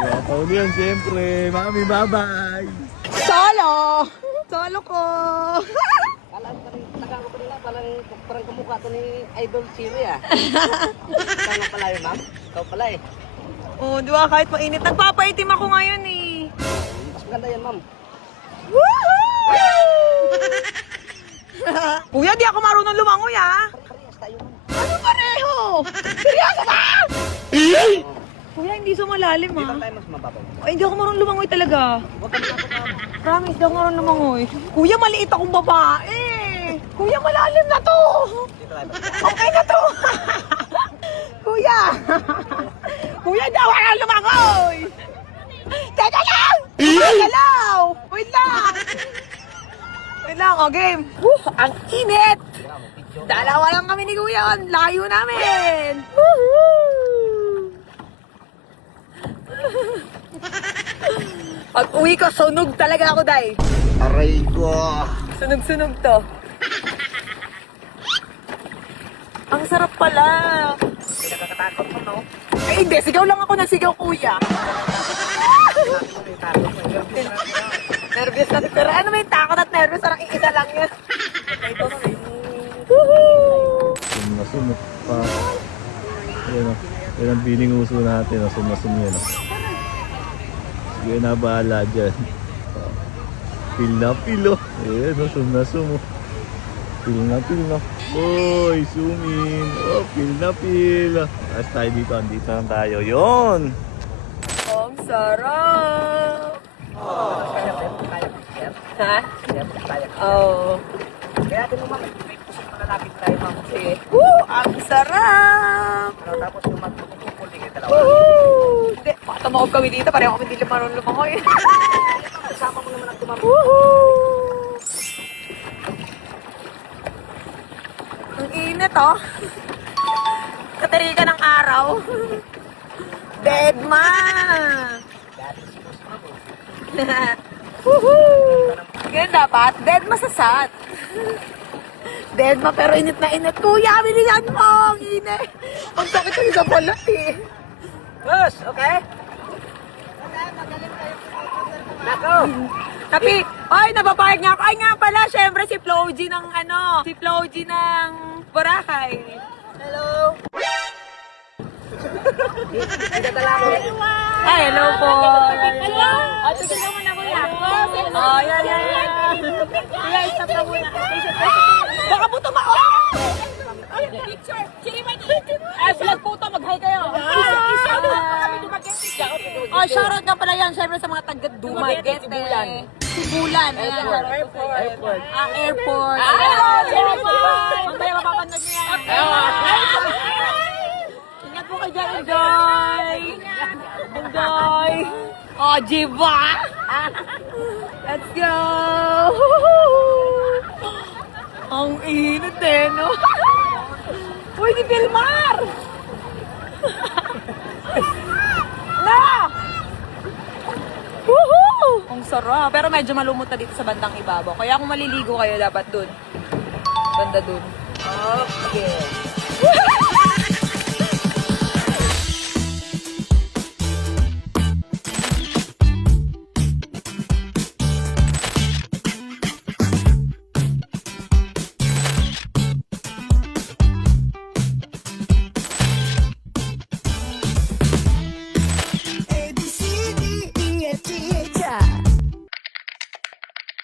Pauli yan, siyempre. Mami, bye-bye. Solo! Solo ko! Taga ko pa nila, parang kamukha to ni Idol Siri ah. Ikaw nga pala yun, ma'am? Ikaw pala eh. Oh, di ba kahit mainit. Nagpapaitim ako ngayon eh. Mas maganda yan, ma'am. Woohoo! Kuya, di ako marunong lumangoy ah. Parehas tayo, ma'am. Ano pareho? Seryoso ba? Kuya, hindi sumalalim Di ba ah. tayo mas mababaw? Ay, hindi ako marunong lumangoy talaga. Huwag ka matakot, ma'am. Promise, di ako marunong lumangoy. Kuya, maliit akong babae. Kuya, malalim na to. Dito tayo. Okay na to. Kuya. Kuya, daw ako lumangoy. Teka lang. Galaw. Wait lang. Wait lang, o game. Ang init. Dalawa lang kami ni Kuya. Ang layo namin. Woohoo! Pag uwi ko, sunog talaga ako, Day. Aray ko. Sunog-sunog to. Ang sarap pala. Hindi nakakatakot mo, no? Eh, hindi. Sigaw lang ako ng sigaw, Kuya. Nervous na. Pero ano may takot at nervous? Parang iisa lang yun. Woohoo! Sumasumot pa. Ayan o. Yan ang bining uso natin. Sumasum yan o. Sige na bahala dyan. Pil na pil o. Ayan o. Sumasum o. Pil na pil na. Uy, sumin. Oh, pil na pil. As tayo dito. Andito na tayo. Yun. Ang sarap! Kaya, kaya, kaya. Ha? Kaya, kaya. Oo. Kaya atin mo, ma'am. May pusik malalapit tayo, ma'am. Sige. Ang sarap! Ano, tapos yung magpupupul, tingin dalawa. Woohoo! Hindi, patamawag kami dito. Pareho kami hindi marunong lumangoy. Kasama mo naman ang tumama. Woohoo! Ang init, oh. Katarika ng araw. Deadma! Woohoo! Ganyan dapat. Deadma sa sat. Deadma pero init na init. Kuya, bilisan mo! Ang init. Ang sakit ko sa balot eh. Boss, okay? Nako! Tapi, ay, napapayag niya ako. Ay nga pala, syempre si Floji ng si Floji ng Boracay. Hello! Nagdadala ko. Ay, hello po! Hello! Oh, tigil ka muna kuya. Oh, yan, yan, yan. Kuya, stop ka muna. Baka puto ma... Picture! Ay, vlog po to, mag-hi kayo. Oh, shoutout nga pala yan, syempre sa mga taga-Dumaguete. Sibulan. Airport. Airport. Mamaya mapapanood niyo yan. Ingat po kayo dyan. Enjoy! Enjoy! Oh, Jiva! Let's go! Ang init eh, no? Uy, di Pilmar! Na! Woohoo! Ang sarap. Pero medyo malumot na dito sa bandang ibabaw. Kaya kung maliligo kayo, dapat dun. Banda dun. Okay. A, B, C, D, E, F, G,